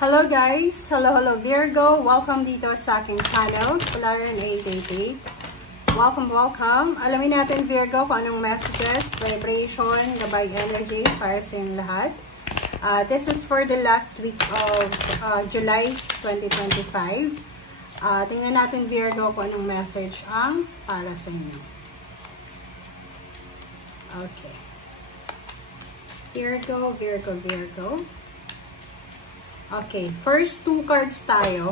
Hello guys! Hello Virgo! Welcome dito sa aking channel, Polaran 888. Welcome! Alamin natin Virgo kung anong messages, vibration, gabay energy para sa inyong lahat. This is for the last week of July 2025. Tingnan natin Virgo kung anong message ang para sa inyo. Okay. Virgo. Okay, first two cards tayo.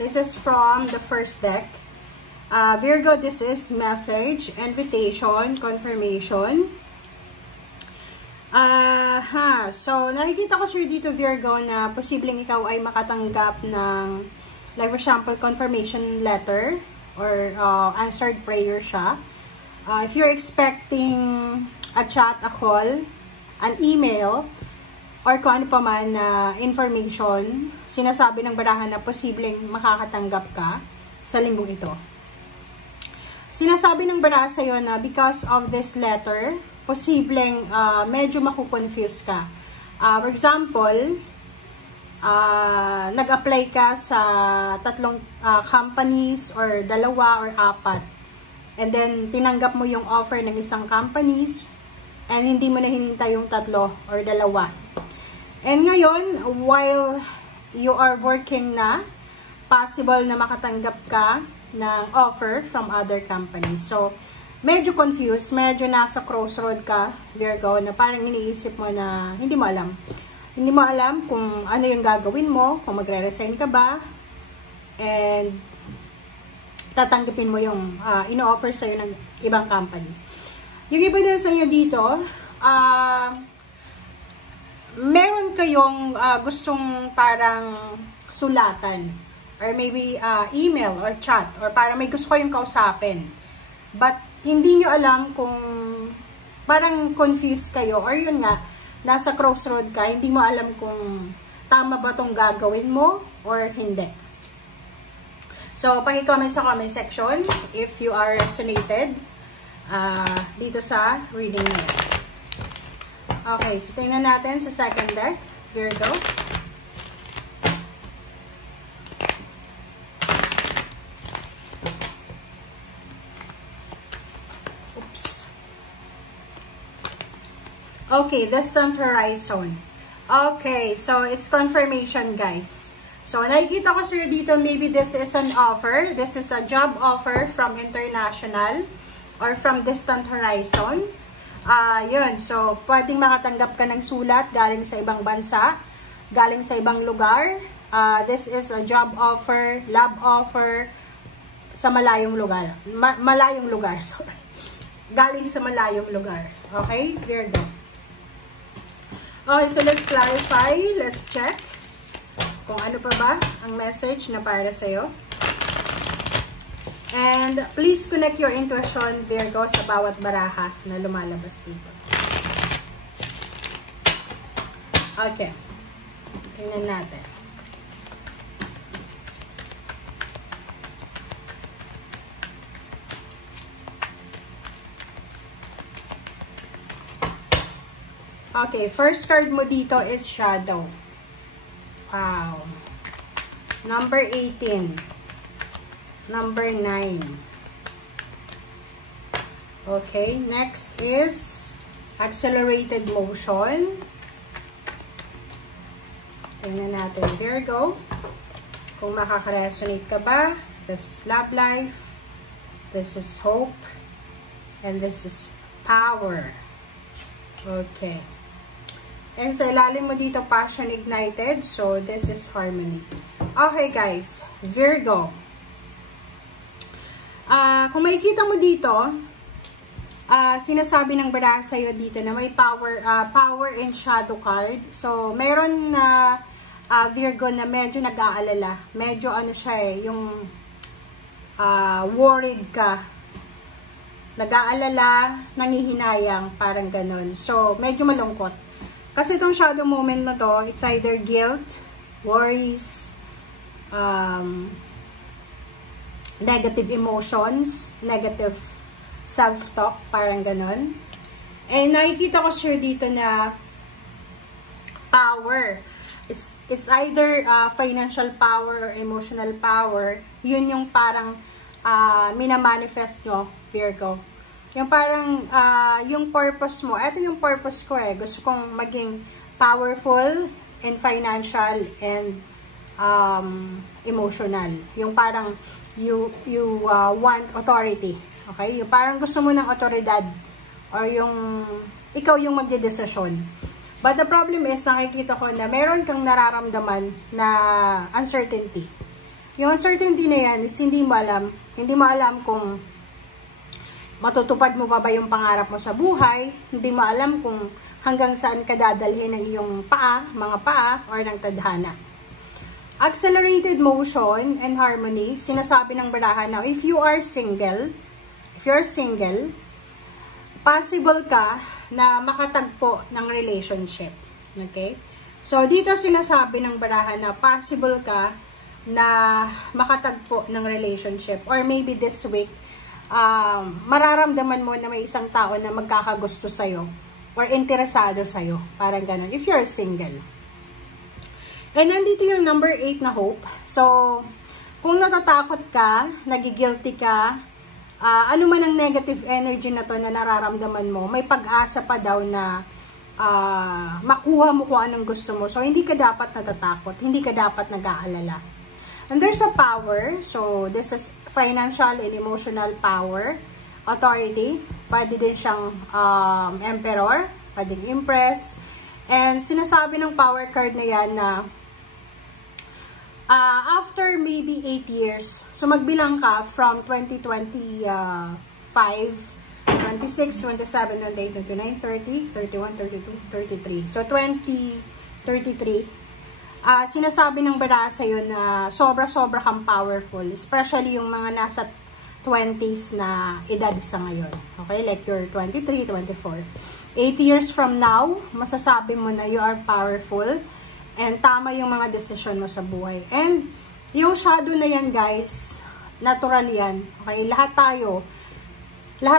This is from the first deck. Virgo, this is message, invitation, confirmation. So, nakikita ko sir dito Virgo na posibleng ikaw ay makatanggap ng, like for example, confirmation letter or answered prayer siya. If you're expecting a chat, a call, an email, or kung ano pa man na information, sinasabi ng barahan na posibleng makakatanggap ka sa linggong ito. Sinasabi ng baraha sa'yo na because of this letter, posibleng medyo makukonfuse ka. For example, nag-apply ka sa tatlong companies or dalawa or apat. And then, tinanggap mo yung offer ng isang companies and hindi mo na hinintay yung tatlo or dalawa. And ngayon, while you are working na, possible na makatanggap ka ng offer from other companies. So, medyo confused, medyo nasa crossroad ka, Virgo, na parang iniisip mo na hindi mo alam. Hindi mo alam kung ano yung gagawin mo, kung magre-resign ka ba, and tatanggapin mo yung ino-offer sa'yo ng ibang company. Yung iba din sa inyo dito, meron kayong gustong parang sulatan or maybe email or chat or parang may gusto kayong kausapin but hindi nyo alam kung parang confused kayo or yun nga, nasa crossroad ka, hindi mo alam kung tama ba tong gagawin mo or hindi. So, paki-comment sa comment section if you are resonated dito sa reading na yan. Okay, so tingnan natin sa second deck, Virgo. Oops. Okay, distant horizon. Okay, so it's confirmation, guys. So, nakikita ko sir dito, maybe this is an offer. This is a job offer from international or from distant horizon. Yun. So, pwedeng makatanggap ka ng sulat galing sa ibang bansa, galing sa ibang lugar. This is a job offer, love offer sa malayong lugar. Malayong lugar, sorry. Galing sa malayong lugar. Okay? Virgo. Okay, so let's clarify. Let's check kung ano pa ba ang message na para sa'yo. And please connect your intuition, Virgo, sa bawat baraha na lumalabas dito. Okay. Tingnan natin. Okay, first card mo dito is Shadow. Wow. Number 18. Number 9. Okay, next is accelerated motion. Tingnan natin, Virgo. Kung makaka-resonate ka ba. This is love life. This is hope. And this is power. Okay. And sa ilalim mo dito, passion ignited. So, this is harmony. Okay, guys. Virgo. Kung makikita mo dito, sinasabi ng baraha sa'yo dito na may power and shadow card. So, meron na Virgo na medyo nag-aalala. Medyo ano siya yung worried ka. Nag-aalala, nangihinayang, parang ganun. So, medyo malungkot. Kasi itong shadow moment na to, it's either guilt, worries, negative emotions, negative self-talk, parang ganun. And nakikita ko sure dito na power. It's either financial power or emotional power. Yun yung parang minamanifest nyo, Virgo. Yung parang yung purpose mo. Ito yung purpose ko eh. Gusto kong maging powerful and financial and emotional. Yung parang you want authority. Okay? Yung parang gusto mo ng otoridad or yung ikaw yung magdedesisyon. But the problem is, nakikita ko na meron kang nararamdaman na uncertainty. Yung uncertainty na yan is hindi mo alam kung matutupad mo pa ba yung pangarap mo sa buhay, hindi mo alam kung hanggang saan ka dadalhin ng iyong mga paa, or ng tadhana. Accelerated motion and harmony, sinasabi ng baraha na if you're single, possible ka na makatagpo ng relationship. Okay? So, dito sinasabi ng baraha na possible ka na makatagpo ng relationship. Or maybe this week, mararamdaman mo na may isang tao na magkakagusto sa'yo or interesado sa'yo. Parang ganun. If you're single. And nandito yung number 8 na hope. So, kung natatakot ka, nagigilty ka, ano man ang negative energy na to na nararamdaman mo, may pag-asa pa daw na makuha mo kung anong gusto mo. So, hindi ka dapat natatakot. Hindi ka dapat nag-aalala. And there's a power. So, this is financial and emotional power. Authority. Pwede din siyang emperor. Pwedeng empress. And sinasabi ng power card na yan na after maybe 8 years, so magbilang ka from 2025, 26, 27, 28, 29, 30, 31, 32, 33. So, 2033, sinasabi ng baraha sa'yo na sobra-sobra kang powerful, especially yung mga nasa 20s na edad sa ngayon. Okay? Like you're 23, 24. 8 years from now, masasabi mo na you are powerful and tama yung mga desisyon mo sa buhay. And yung shadow na yan, guys, natural yan. Okay? Lahat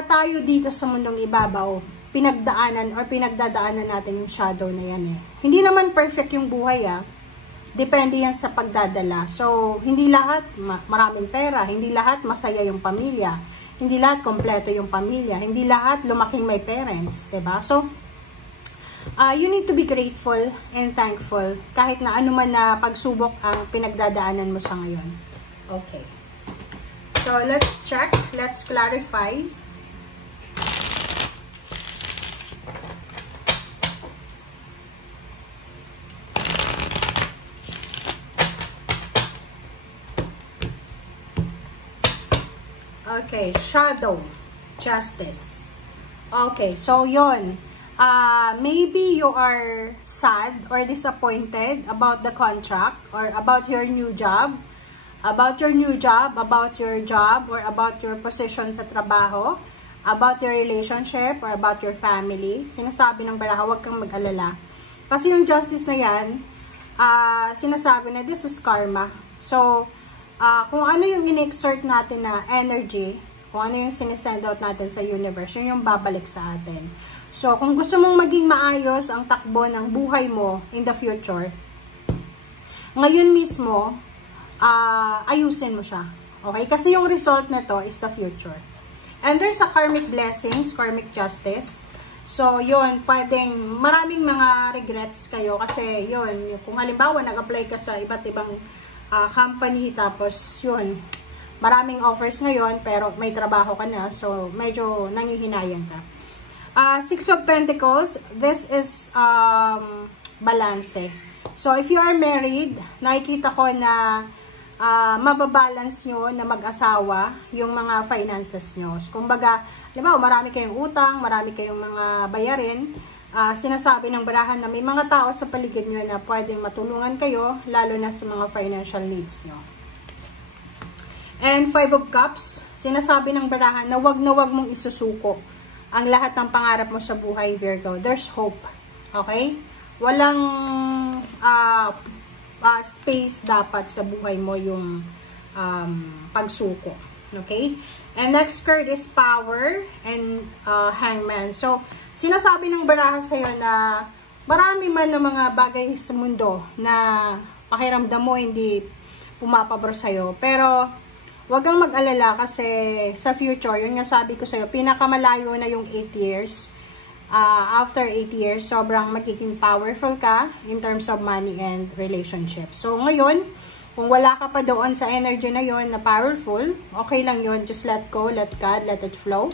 tayo dito sa mundong ibabaw, pinagdaanan or pinagdadaanan natin yung shadow na yan eh. Hindi naman perfect yung buhay Depende yan sa pagdadala. So, hindi lahat maraming pera, hindi lahat masaya yung pamilya, hindi lahat kompleto yung pamilya, hindi lahat lumaking may parents, diba? So, you need to be grateful and thankful kahit na ano man na pagsubok ang pinagdadaanan mo sa ngayon. Okay. So, let's check. Let's clarify. Okay, shadow, justice. Okay, so yon. Maybe you are sad or disappointed about the contract or about your new job, about your job, or about your position sa trabaho, about your relationship, or about your family. Sinasabi ng baraha, huwag kang mag-alala. Kasi yung justice na yan, sinasabi na this is karma. So, kung ano yung in-exert natin na energy, kung ano yung sinisend out natin sa universe, yun yung babalik sa atin. So, kung gusto mong maging maayos ang takbo ng buhay mo in the future, ngayon mismo, ayusin mo siya. Okay? Kasi yung result na to is the future. And there's a karmic blessings, karmic justice. So, yun, pwedeng maraming mga regrets kayo kasi yun, kung halimbawa nag-apply ka sa iba't ibang company, tapos yun, maraming offers ngayon, pero may trabaho ka na, so medyo nangihinayang ka. Six of Pentacles, this is balance. So, if you are married, nakikita ko na mababalance nyo na mag-asawa yung mga finances nyo. So, kumbaga, halimbawa, marami kayong utang, marami kayong mga bayarin, sinasabi ng barahan na may mga tao sa paligid nyo na pwedeng matulungan kayo, lalo na sa mga financial needs nyo. And Five of Cups, sinasabi ng barahan na wag mong isusuko ang lahat ng pangarap mo sa buhay, Virgo. There's hope. Okay? Walang space dapat sa buhay mo yung pagsuko. Okay? And next card is Power and Hangman. So, sinasabi ng baraha sa'yo na marami man ng mga bagay sa mundo na pakiramdam mo hindi pumapabor sa'yo. Pero, wag kang mag-alala kasi sa future, yun nga sabi ko sa'yo, pinakamalayo na yung 8 years. After 8 years, sobrang magiging powerful ka in terms of money and relationship. So, ngayon, kung wala ka pa doon sa energy na yon na powerful, okay lang yon. Just let go, let God, let it flow.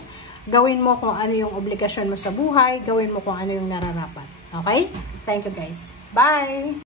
Gawin mo kung ano yung obligasyon mo sa buhay. Gawin mo kung ano yung nararapat. Okay? Thank you guys. Bye!